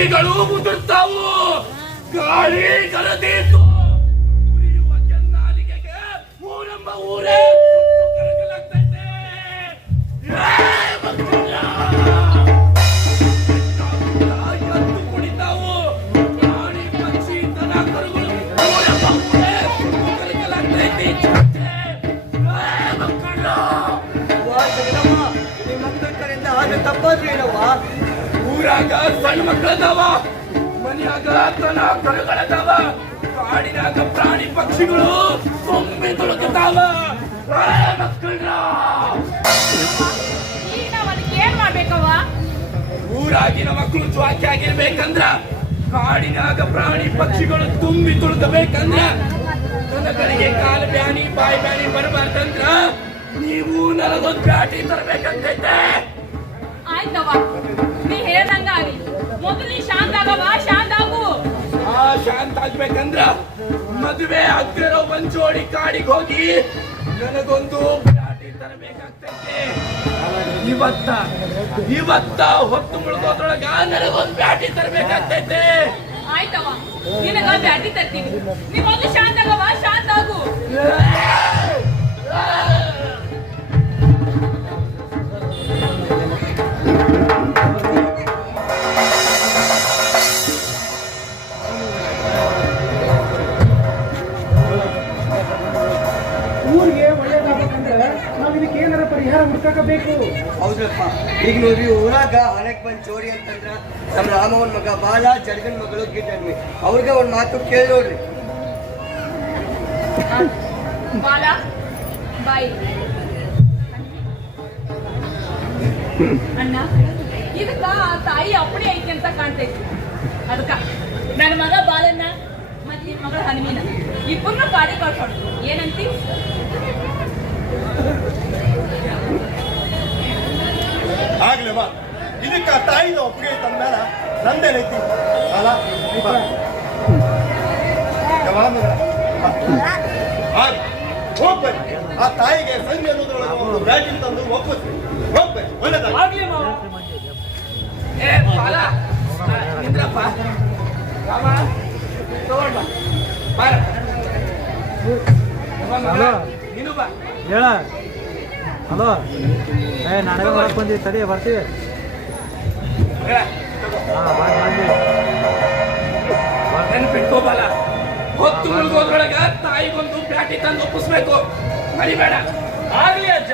ಪಕ್ಷಿಗಳು ಉದುರ್ತಾವು, ಗಾಳಿ ಗರದೀತು, ಉರಿಯುವ ಕೆನ್ನಾಲಿಗೆಗೆ ಊರೆಂಬ ಊರೇ ಸುಟ್ಟು ಕರಕಲಾಗ್ತೈತೆ. ಎದ್ದು ಕುಣಿತಾವು, ಪ್ರಾಣಿ ಪಕ್ಷಿ ದನ ಕರುಗಳು ಊರೆಂಬ ಊರೇ ಸುಟ್ಟು ಕರಕಲಾಗ್ತೈತೆ. ತಪ್ಪಾದ್ರೇನವ್ವ? ಊರಾಗ ಸಣ್ಣ ಮಕ್ಕಳದಾವ, ಮನ್ಯಾಗ ದನ ಕರುಗಳದಾವ, ಕಾಡಿನಾಗ ಪ್ರಾಣಿ ಪಕ್ಷಿಗಳು ತುಂಬಿ ತುಳುಕುತ್ತಾವ. ಮಕ್ಕಳ್ರ ಈಗ ನಾವ್ ಅದಕ್ಕೆ ಏನ್ ಮಾಡ್ಬೇಕವ್ವ? ಊರಾಗಿನ ಮಕ್ಕಳು ಜ್ವಾಕಿ ಆಗಿರ್ಬೇಕಂದ್ರ, ಕಾಡಿನಾಗ ಪ್ರಾಣಿ ಪಕ್ಷಿಗಳು ತುಂಬಿ ತುಳುಕಬೇಕಂದ್ರ, ದನಗಳಿಗೆ ಕಾಲು ಬ್ಯಾನಿ ಬಾಯಿ ಬ್ಯಾನಿ ಬರಬಾರ್ದಂದ್ರ ನೀವು ನನಗೊಂದು ಬ್ಯಾಟಿ ತರಬೇಕಂತೈತೆ. ಆಯ್ತವ್ವ, ನೀ ಹೇಳ್ದಂಗ ಆಗ್ಲಿ. ಮೊದಲು ನೀ ಶಾಂತ ಆಗವ, ಶಾಂತ ಆಗು. ಶಾಂತ ಆಗ್ಬೇಕಂದ್ರ ಮದುವೆ ಆಗ್ತಿರೋ ಒಂದ್ ಜೋಡಿ ಕಾಡಿಗೆ ಹೋಗಿ ನನಗೊಂದು ಬ್ಯಾಟಿ ತರಬೇಕಾಗ್ತೈತೆ. ಇವತ್ತ ಹೊತ್ತು ಮುಳುಗೋದ್ರೊಳಗ ನನಗೊಂದು ಬ್ಯಾಟಿ ತರಬೇಕಾಗ್ತೈತೆ. ಆಯ್ತವ್ವ, ನಿನಗ ಬ್ಯಾಟಿ ತರ್ತೀನಿ. ನೀ ಮೊದಲು ಶಾಂತ ಆಗವ, ಶಾಂತ ಆಗು. ಊರಿಗೆ ಒಳ್ಳೇದಾಗಬೇಕಂದ್ರೆ ನಾವ್ ಇದಕ್ಕೆ ಏನಾರ ಪರಿಹಾರ ಹುಡ್ಕಬೇಕು. ಹೌದಪ್ಪ, ಈಗ ನೋಡ್ರಿ ಊರಾಗ ಹಣಕ್ ಬಂದ್ ಜೋಡಿ ಅಂತಂದ್ರ ನಮ್ಮ ರಾಮವನ್ ಮಗ ಬಾಲ, ಜಡಗನ್ ಮಗಳು ಗೀತರ್ಮಿ, ಅವ್ರಿಗೆ ಒಂದ್ ಮಾತು ಕೇಳಿ ನೋಡ್ರಿ. ಬಾಲ ಬಾಯಿ ಅಣ್ಣ, ಇದಕ್ಕ ಆ ತಾಯಿ ಅಪ್ಪಣೆ ಐತಿ ಅಂತ ಕಾಣ್ತೈತಿ. ಅದಕ್ಕ ನನ್ನ ಮಗ ಬಾಲನ್ನ ಮತ್ ನಿನ್ ಮಗಳ ಹನುಮೀನ ಇಬ್ಬರನ್ನ ಗಾಡಿ ಕಳ್ಕೊಂಡು ಏನಂತಿ? ಆಗ್ಲೇವಾ, ಇದಕ್ಕ ತಾಯಿದ ಒಪ್ಪಿಗೆ ತಂದ್ಮೇಲ ನಂದೇನೈತಿ ಅಲ್ಲ. ಹೋಗ್ಬೇಡಿ, ಆ ತಾಯಿಗೆ ಸಂಜೆ ಅನ್ನೋದ್ರೊಳಗೆ ಒಂದು ಬ್ಯಾಟಿಂಗ್ ತಂದು ಒಪ್ಪಿಸ್ರಿ. ಹೋಗ್ಬೇಡಿ, ಒಳ್ಳೆದಾಗ್ಲಿ. ಏ ಬಾಲ, ನಿಂದ್ರಪ್ಪ. ರಾಮ, ತಗೊಂಡ್ ಬಾ. ಬಾರ. ನೀನು ಬಾ. ಹೇಳ. ಹಲೋ, ನಾಟಕ ಮಾಡಕ್ ಬಂದಿ, ತಡಿ ಬರ್ತೀವಿ. ನೆನ್ಪಿಟ್ಕೋ ಬಾಲ, ಹೊತ್ತು ಮುಳುಗೋದ್ರೊಳಗ ತಾಯಿಗೊಂದು ಬ್ಯಾಟಿ ತಂದು ಒಪ್ಪಿಸ್ಬೇಕು, ಮರಿಬೇಡ. ಆಗ್ಲಿ ಅಜ್ಜ.